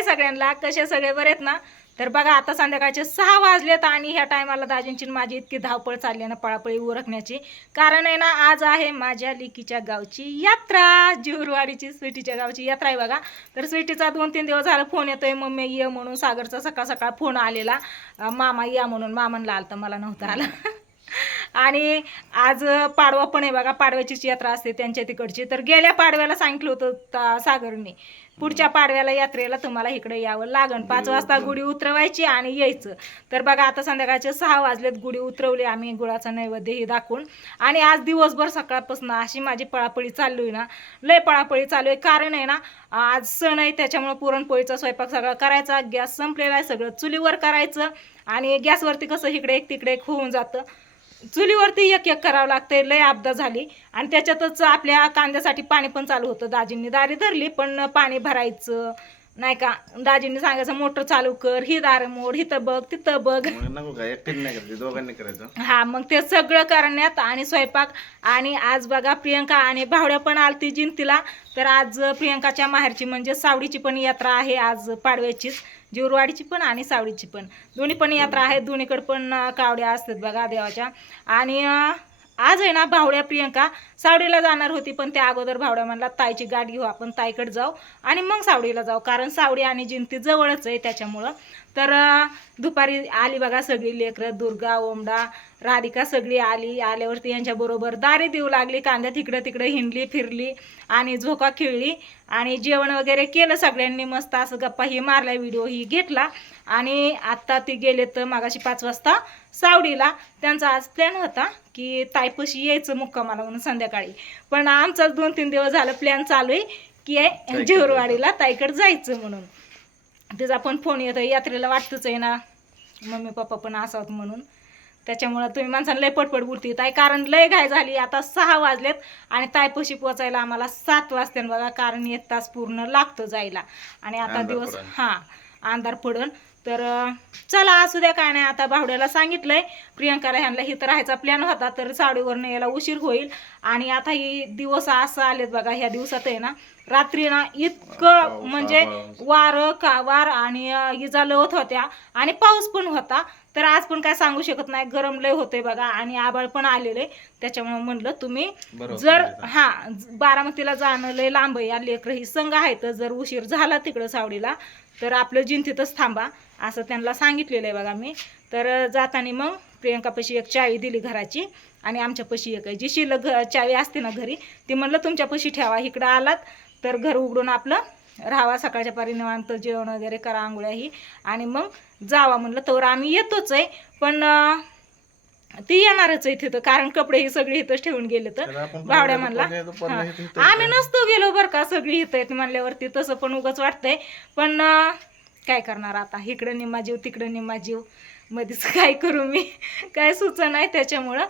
हाय सगळ्यांना, कसे सगळे बरेत ना? तर बघा आता संध्याकाळचे 6 वाजलेत आणि ह्या टायमाला दाजींची माझी इतकी धावपळ चालली ना पळापळी उरकण्याची. कारण आहे ना आज आहे माझ्या लिकीच्या गावची यात्रा, जिवरवाडीची स्वीटीच्या गावची यात्रा आहे बघा. तर स्वीटीचा 2-3 दिवस झाला फोन येतोय मम्मी ये म्हणून. सागरचा सकाळ सकाळ फोन आलेला मामा या म्हणून. मामांना आलता, मला नव्हता आला. आणि आज पाडवा पण आहे बघा, पाडव्याचीच यात्रा असते त्यांच्या तिकडची. तर गेल्या पाडव्याला सांगितलं होतं सागरने पुढच्या पाडव्याला यात्रेला तुम्हाला इकडे यावं लागण, 5 वाजता गुढी उतरवायची आणि यायचं. तर बघा आता संध्याकाळचे 6 वाजलेत, गुढी उतरवली आम्ही, गुळाचा नैवेद्यही दाखवून. आणि आज दिवसभर सकाळपासून अशी माझी पळापळी चालू आहे ना, लय पळापळी चालू आहे. कारण आहे ना आज सण आहे त्याच्यामुळे पुरणपोळीचा स्वयंपाक सगळा करायचा, गॅस संपलेला आहे, सगळं चुलीवर करायचं. आणि गॅसवरती कसं इकडे एक तिकडे एक होऊन जातं, चुलीवरती एक एक करावं लागतंय. लय आपदा झाली. आणि त्याच्यातच आपल्या कांद्यासाठी पाणी पण चालू होतं. दाजींनी दारी धरली पण पाणी भरायचं नाही का, दाजींनी सांगायचं मोटर चालू कर, ही दार मोड, हिथं बघ तिथं बघ. दोघांनी करायचं. हा मग ते सगळं करण्यात आणि स्वयंपाक. आणि आज बघा प्रियंका आणि भावड्या पण आलती जिंतीला. तर आज प्रियंकाच्या माहेरची म्हणजे सावडीची पण यात्रा आहे आज पाडव्याचीच, जिवरवाडीची पण आणि सावडीची पण, दोन्ही पण यात्रा आहेत. दोन्हीकडे पण कावड्या असतात बघा देवाच्या. आणि आज आहे ना भावड्या प्रियंका सावडीला जाणार होती, पण त्या अगोदर भावड्या म्हणला ताईची गाडी घेऊ आपण, ताईकडे जाऊ आणि मग सावडीला जाऊ, कारण सावडी आणि जिंती जवळच आहे त्याच्यामुळं. तर दुपारी आली बघा सगळी लेकरं, दुर्गा, ओमडा, राधिका सगळी आली. आल्यावरती यांच्याबरोबर दारी देऊ लागली, कांद्यात इकडं तिकडं हिंडली फिरली आणि झोका खेळली. आणि जेवण वगैरे केलं सगळ्यांनी, मस्त असं गप्पा ही मारला, व्हिडिओ ही घेतला. आणि आत्ता ती गेले तर मागाशी 5 वाजता सावडीला. त्यांचा आज प्लॅन होता की ताईपाशी यायचं मुक्कामाला म्हणून संध्याकाळी, पण आमचा 2-3 दिवस झालं प्लॅन चालू आहे की जिवरवाडीला ताईकडे जायचं म्हणून. तिचा पण फोन येतो, यात्रेला वाटतंच आहे ना मम्मी पप्पा पण असावत म्हणून. त्याच्यामुळं तुम्ही माणसांना लय पटपट बुडती ताई, कारण लय घाय झाली. आता 6 वाजलेत आणि ताईपाशी पोचायला आम्हाला 7 वाजते बघा, कारण 1 तास पूर्ण लागतो जायला. आणि आता दिवस अंधार पडन. तर चला असू द्या, काय नाही. आता भावड्याला सांगितलंय प्रियंकाला ह्यांना इथं राहायचा प्लॅन होता, तर सावडीवरनं यायला उशीर होईल. आणि आता ही दिवस असं आलेत बघा, ह्या दिवसात आहे ना रात्री ना इतकं म्हणजे वार आणि इजा लवत होत्या आणि पाऊस पण होता. तर आज पण काय सांगू शकत नाही, गरम लय होते बघा आणि आबाळ पण आलेले. त्याच्यामुळे म्हणलं तुम्ही जर बारामतीला जाणं लय लांब आहे, लेकरं ही संघ आहे, तर जर उशीर झाला तिकडं सावडीला तर आपलं जिंतीतच थांबा असं त्यांना सांगितलेलं आहे बघा मी. तर जाताना मग प्रियंकापाशी एक चावी दिली घराची आणि आमच्यापाशी एक आहे, जी शिल्लक चावी असते ना घरी, ती म्हणलं तुमच्यापाशी ठेवा, इकडं आलात तर घर उघडून आपलं राहावा, सकाळच्या पारी निवांत जेवण वगैरे करा, आंघोळ्या ही, आणि मग जावा म्हणलं. तर आम्ही येतोच आहे, पण ती येणारच आहे तिथं, कारण कपडे ही सगळी इथंच ठेवून गेले. तर भावड्या म्हणला आम्ही नसतो गेलो बरं का, सगळी इथं आहेत म्हणल्यावरती तसं पण उगाच वाटतंय. पण काय करणार आता, इकडं निम्मा जीव तिकडं निम्मा जीव, मध्येच काय करू मी, काय सुचना नाही. त्याच्यामुळं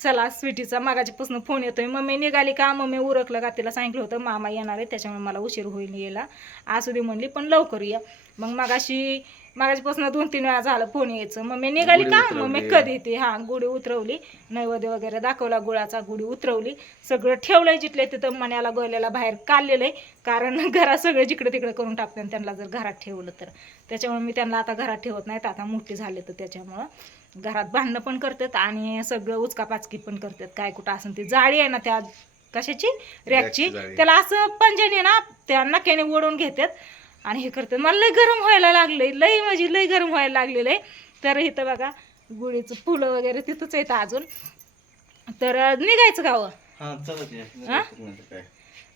चला स्वीटीचा मागाच्यापासून फोन येतोय, मम्मी निघाली का, मम्मी उरकलं का, तिला सांगितलं होतं मामा येणार आहे त्याच्यामुळे मला उशीर होईल यायला, असू दे म्हणली, पण लवकर या. मग मागाच्यापासून 2-3 वेळा झालं फोन यायचं, मम्मी निघाली का, मम्मी कधी येते. गुढी उतरवली, नैवेद्य वगैरे दाखवला, गुळाचा गुढी उतरवली, सगळं ठेवलंय जिथले तिथं, मण्याला गोल्याला बाहेर काढलेलं आहे, कारण घरात सगळं जिकडे तिकडे करून टाकते त्यांना जर घरात ठेवलं तर. त्याच्यामुळे मी त्यांना आता घरात ठेवत नाहीत, आता मोठी झाले तर त्याच्यामुळं घरात भांडणं पण करतात आणि सगळं उचकापाचकी पण करतात. काय कुठं असं ती जाळी आहे ना त्या कशाची रॅकची, त्याला असं पंजाने ना त्या नक्याने ओढून घेतात आणि हे करतात. मला लय गरम व्हायला लागलंय, लय म्हणजे लय गरम व्हायला लागलेलं आहे. तर इथं बघा गुढीचं फुलं वगैरे तिथंच येतं अजून. तर निघायचं गावं.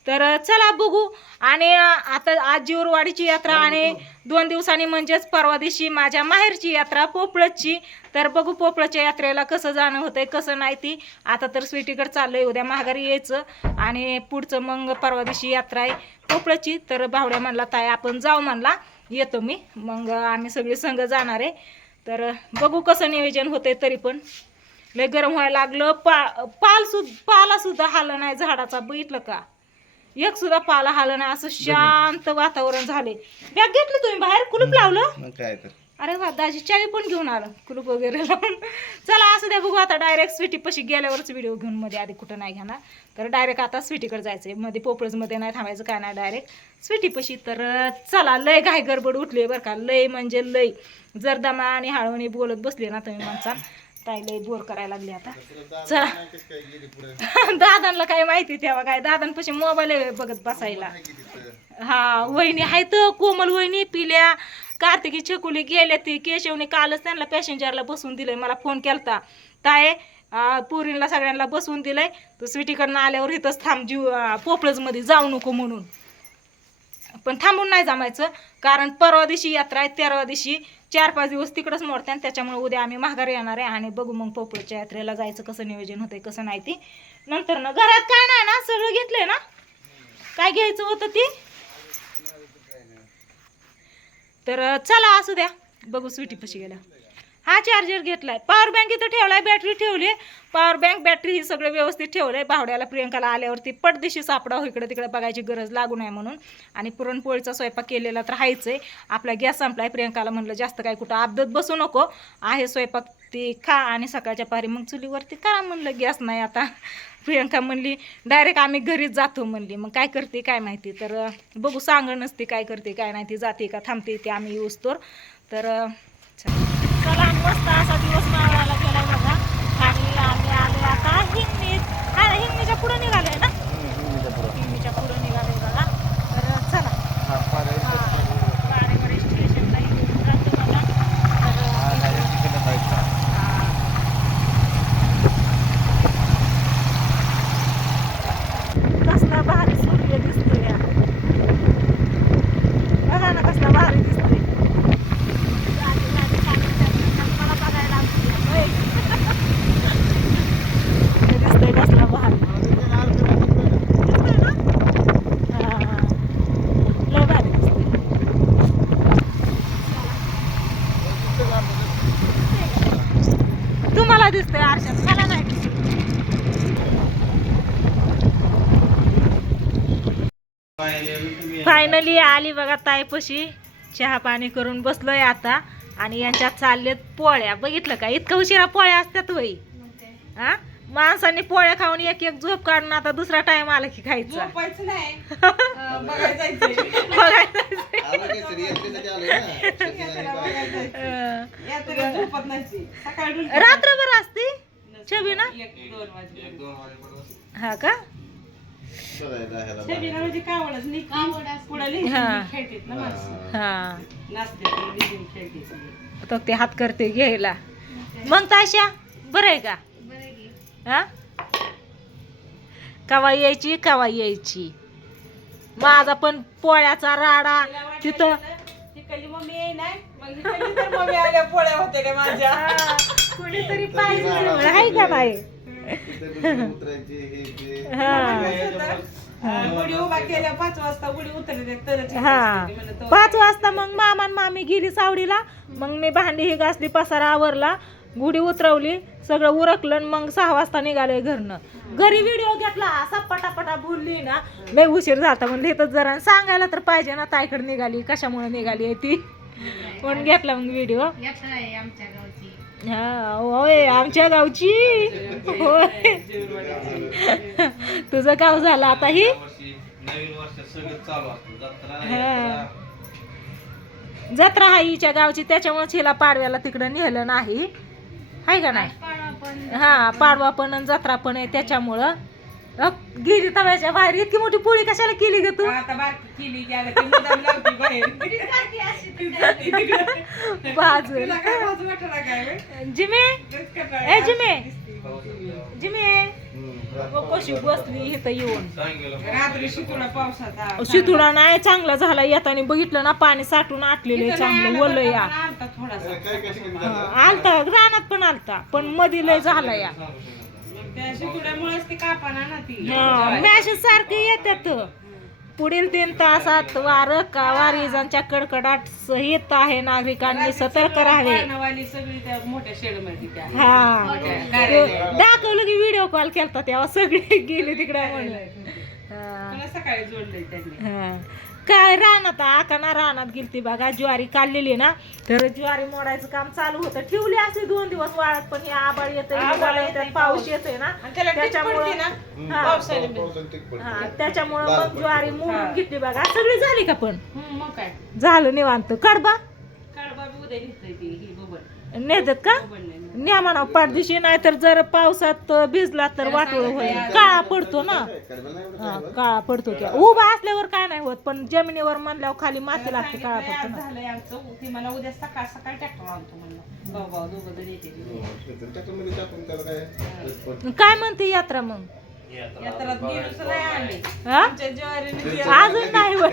तर चला बघू. आणि आता आज जिवरवाडीची यात्रा आणि 2 दिवसांनी म्हणजेच परवा दिवशी माझ्या माहेरची यात्रा पोपळची. तर बघू पोपळच्या यात्रेला कसं जाणं होतंय कसं नाही ती. आता तर स्वीटीकडे चाललंय, उद्या माघारी यायचं आणि पुढचं मग परवा दिवशी यात्रा आहे पोपळची. तर भावड्या म्हणला ताई आपण जाऊ म्हणला, येतो मी, मग आम्ही सगळे संघ जाणार आहे. तर बघू कसं नियोजन होतंय. तरी पण लय गरम व्हायला लागलं, पाला सुद्धा हाल नाही झाडाचा, बघितलं का, एक सुद्धा पाला हाल नाही, असं शांत वातावरण झाले. बॅग घेतलं तुम्ही बाहेर, कुलूप लावलं काय तर अरे वा, दाजी चावी पण घेऊन आलं कुलूप वगैरे लावून. चला असू द्या, बघू आता डायरेक्ट स्वीटीपाशी गेल्यावरच व्हिडिओ घेऊन, मध्ये आधी कुठं नाही घेणार. तर डायरेक्ट आता स्वीटीकडे जायचं आहे, मध्ये पोपळजमध्ये नाही थांबायचं, काय नाही, डायरेक्ट स्वीटीपाशी. तर चला, लय घाई गडबड उठली बरं का, लय म्हणजे लय. जर दमा आणि हळवणी बोलत बसले ना तुम्ही माणसा, ताई लय बोर करायला लागली आता. चला दादांना काय माहिती तेव्हा, काय दादांपाशी मोबाईल बघत बसायला. हा, वहिनी आहे तर कोमल वहिनी, पिल्या, कार्तिकी, छकुली गेल्या. ती केशवने कालच त्यांना पॅसेंजरला बसवून दिलंय, मला फोन केलता, ताय पुरीला सगळ्यांना बसवून दिलंय, तर स्वीटीकडनं आल्यावर इथंच थांब, जीव पोपळजमध्ये जाऊ नको म्हणून. पण थांबून नाही जमायचं, कारण परवा दिवशी यात्रा आहे, 13व्या दिवशी 4-5 दिवस तिकडंच मोडते, आणि त्याच्यामुळे उद्या आम्ही माघारी येणार आहे. आणि बघू मग पोपळच्या यात्रेला जायचं कसं नियोजन होतंय कसं नाही ती नंतर ना. घरात काय नाही ना, सगळं घेतलंय ना, काय घ्यायचं होतं ती. तर चला असू द्या, बघू स्वीटीपाशी गेल्या. हा चार्जर घेतलाय, पॉवर बँक इथं ठेवलाय, बॅटरी ठेवली, पॉवर बँक बॅटरी ही सगळं व्यवस्थित ठेवलंय. बावड्याला प्रियंकाला आल्यावरती पटदिशी सापडावं, इकडे तिकडे बघायची गरज लागू नये म्हणून. आणि पुरणपोळीचा स्वयंपाक केलेला तर हायच आहे. आपला गॅस संपलाय, प्रियंकाला म्हणलं जास्त काय कुठं अपदत बसू नको, आहे स्वयंपाक ती खा, आणि सकाळच्या पारी मग चुलीवरती करा म्हणलं, गॅस नाही आता. प्रियंका म्हणली डायरेक्ट आम्ही घरीच जातो म्हणली, मग काय करते काय माहिती. तर बघू, सांगण नसते काय करते काय नाही, ती जाते का थांबते ते आम्ही येऊस तर चला, मस्त असा दिवस मावळायला गेलाय बघा. आणि आम्ही आलो आता हिंगणीत. हा, हिंगणीच्या पुढं निघालोय ना, हिंगणीच्या पुढं निघालोय बघा. तर चला, पारेवाडी स्टेशनला येऊन जातो बघा. कसला भारी सूर्य दिसतोय या, बघा ना कसला भारी दिसतोय. तुम्हाला दिसतंय आरशात, मला नाही दिसत. फायनली आली बघा ताईपाशी, चहा पाणी करून बसलोय आता. आणि यांच्यात चाललेत पोळ्या, बघितलं का, इतकं उशिरा पोळ्या असतात वय. हा, माणसांनी पोळ्या खाऊन एक एक झोप काढून आता दुसरा टाइम आला की खायचा. रात्रभर असते छबी ना. हा का, तो ते हात करते घ्यायला. मग ताशा बरं आहे का, हा, कवा यायची माझा पण पोळ्याचा राडा तिथं. कुणीतरी पाहिजे आहे का नाही. हा, 5 वाजता मग मामा आणि मामी गेली सावडीला. मग मी भांडी ही घासली, पसारा आवरला, गुढी उतरवली, सगळं उरकलं. मग 6 वाजता निघालोय घरनं. घरी व्हिडिओ घेतला असा पटापटा बोलली ना, लय उशीर झाला म्हणलं, हे तर जरा सांगायला तर पाहिजे ना ताईकडे निघाली, कशामुळे निघाली आहे ती म्हणून घेतला मग व्हिडिओ. हा, होय आमच्या गावची, होय तुझं गाव झालं आता. ही जत्रा आहे हिच्या गावची, त्याच्यामुळे हिला पाडव्याला तिकडं नेलं नाही, हाय का नाही. हा, पाडवा पण आणि जत्रा पण आहे, त्याच्यामुळं गेली तव्याच्या बाहेर. इतकी मोठी पोळी कशाला केली ग तू. जिमे, ए जिमे, जिमे कशी बसली इथं येऊन. शितुळा नाही चांगला झाला, येताना बघितलं ना पाणी साठून आटलेलं चांगलं ओलं या. आलता रानात पण आलता, पण मध्ये लय झाला या. मॅसेज सारखे येतात. पुढील 3 तासात वारीजांच्या कडकडाट सहित आहे, नागरिकांनी सतर्क राहावे. हा, दाखवलं की व्हिडिओ कॉल केलता तेव्हा सगळे गेले तिकडे म्हणलं. काय रानात आकाना रानात गेलती बघा, ज्वारी काढलेली ना, तर ज्वारी मोडायचं काम चालू होतं. ठेवली असते 2 दिवस वाळत, पण हे आबाळ येतंय, पाऊस येतोय ना, त्याच्यामुळे त्याच्यामुळं मग ज्वारी मोडून घेतली बघा. सगळी झाली का? पण मग काय झालं निवांत. कडबा कडबा बी उद्या घेतोय ती ही बबन नेतात का? न्या म्हणा पाठदिशी, नाही तर जर पावसात भिजला तर वाटोळ होईल, काळा पडतो ना. हा, काळा पडतो की. उभा असल्यावर काय नाही होत, पण जमिनीवर म्हणल्यावर खाली माती लागते, काळा पडतो ना. झालंय आमचं. ती मला उद्या सकाळ सकाळी ट्रॅक्टर आणतो म्हणलं. भाऊ दोघं जण येते. काय म्हणते यात्रा मग? यात्रात गिरूच नाही आणले. हा? आमच्या ज्वारीने अजून नाही होय.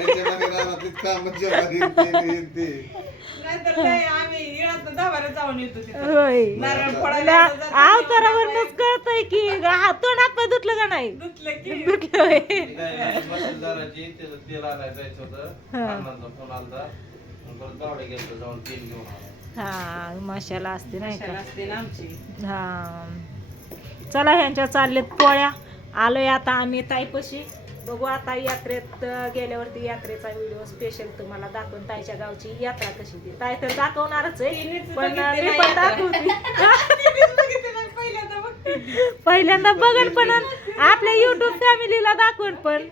नाहीतर काय आम्ही इळात 10 बारा जाऊन येतो तिथं. होय. नारळ फोडायला जातो. अवतारावरच कळतंय की तोंड हात पाय धुतलं का नाही? धुतलं की धुतलं होय. तेल आणायला जायचं होतं. हा. अण्णांचा फोन आलता. मग परत बावडे गेलो जाऊन तेल घेऊन आला. हा, मशाला असते नाही कशाला का? असते ना आमची. हा, चला ह्यांच्या चाललेत पोळ्या. आलोय आता आम्ही ताईपाशी. बघू आता यात्रेत गेल्यावरती यात्रेचा व्हिडिओ स्पेशल तुम्हाला दाखवून, ताईच्या गावची यात्रा कशी ती. ताई तर दाखवणारच आहे, तिनेच पण बघितली मी नाही पण यात्रा. दाखवते. तिनेच बघितलं नाही, पहिल्यांदा बघते ती. पहिल्यांदा बघन, पण आपल्या युट्यूब फॅमिलीला दाखवून पण.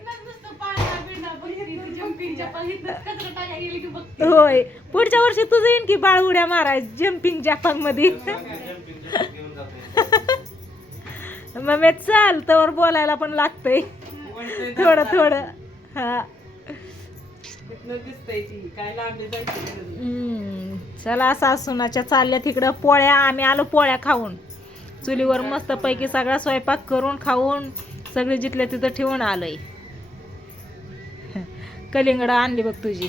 होय, पुढच्या वर्षी तुझं येईन की बाळ उड्या माराय जम्पिंग जॅपंग मध्ये. घेऊन जातो. मग चाल तर बोलायला पण लागतंय थोडं थोडं. हा, तिथनं दिसतंय ती काय लांबी जायची गरज नाही. चला सासूनाच्या चालल्या तिकडं पोळ्या. आम्ही आलो पोळ्या खाऊन. चुलीवर मस्त पैकी सगळा स्वयंपाक करून खाऊन सगळी जिथल्या तिथं ठेवून आलंय. कलिंगड आणली बघ तुझी.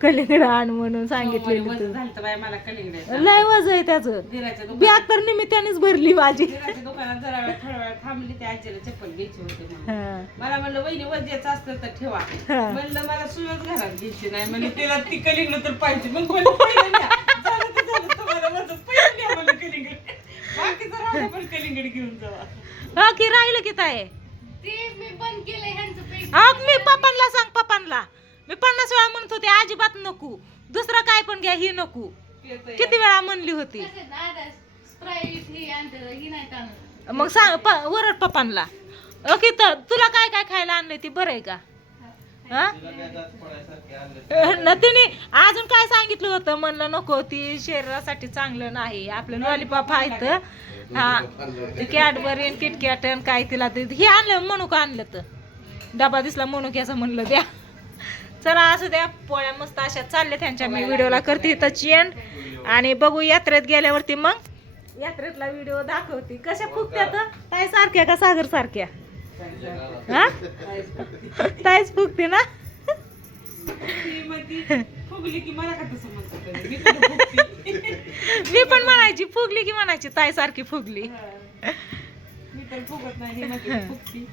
कलिंगड आण म्हणून सांगितलेलं वजन तू. झालं तर बाई मला कलिंगड लय वज आहे त्याचं. धीराच्या बॅग तर निमित्तानेच भरली माझी. धीराच्या दुकानात जरा वेळ थोडा वेळ थांबली. त्या आजीला चप्पल घ्यायची होती म्हणून. हा. मला म्हणलं वहिनी वज्याचं असतं तर ठेवा. हा. म्हणलं मला सुयोच घरात घ्यायची नाही. म्हणजे तिला ती कलिंगड तर पाहिजे. मग म्हणलं पहिलं न्या. झालं तर झालं, तुम्हाला वजन पहिलं न्या म्हणलं कलिंगड. बाकीचं राहिलं पण कलिंगड घेऊन जावा. हो की राहिलं की ताई? मी बंद केलंय ह्यांचं पैसे. अहो, मी पप्पांना सांग, पप्पांना मी 50 वेळा म्हणत होते अजिबात नको, दुसरं काय पण घ्या, ही नको. किती वेळा म्हणली होती. मग सांग वरड पप्पांना. ओके, तर तुला काय काय खायला आणलंय ती बरं आहे का? हा? तिने अजून काय सांगितलं होतं, म्हणलं नको, ती शरीरासाठी चांगलं नाही. आपलं लॉलीपॉप आहेत, हा, कॅडबरी किटकॅट काय तिला ते हे आणलं, मनुका आणलं. तर डबा दिसला मनुक्याचा, म्हणलं द्या. चला असं द्या. पोळ्या मस्त अशा चालल्या त्यांच्या. मी व्हिडिओला करते इथं चेंड, आणि बघू यात्रेत गेल्यावरती मग यात्रेतला व्हिडिओ दाखवते. कशा फुगत्यात ताई? सारख्या का सागर सारख्या? हा, ताईच फुगते ना. फुगली की मला का तसं म्हणतो? मी पण फुगते. मी पण म्हणायची फुगली की म्हणायची ताई सारखी फुगली. मी तर फुगत नाही, ही माझी फुगती.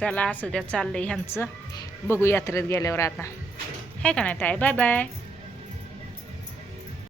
चला असं द्या, चाललंय ह्यांचं. बघू यात्रेत गेल्यावर आता. हे का नाही ताई? Bye bye.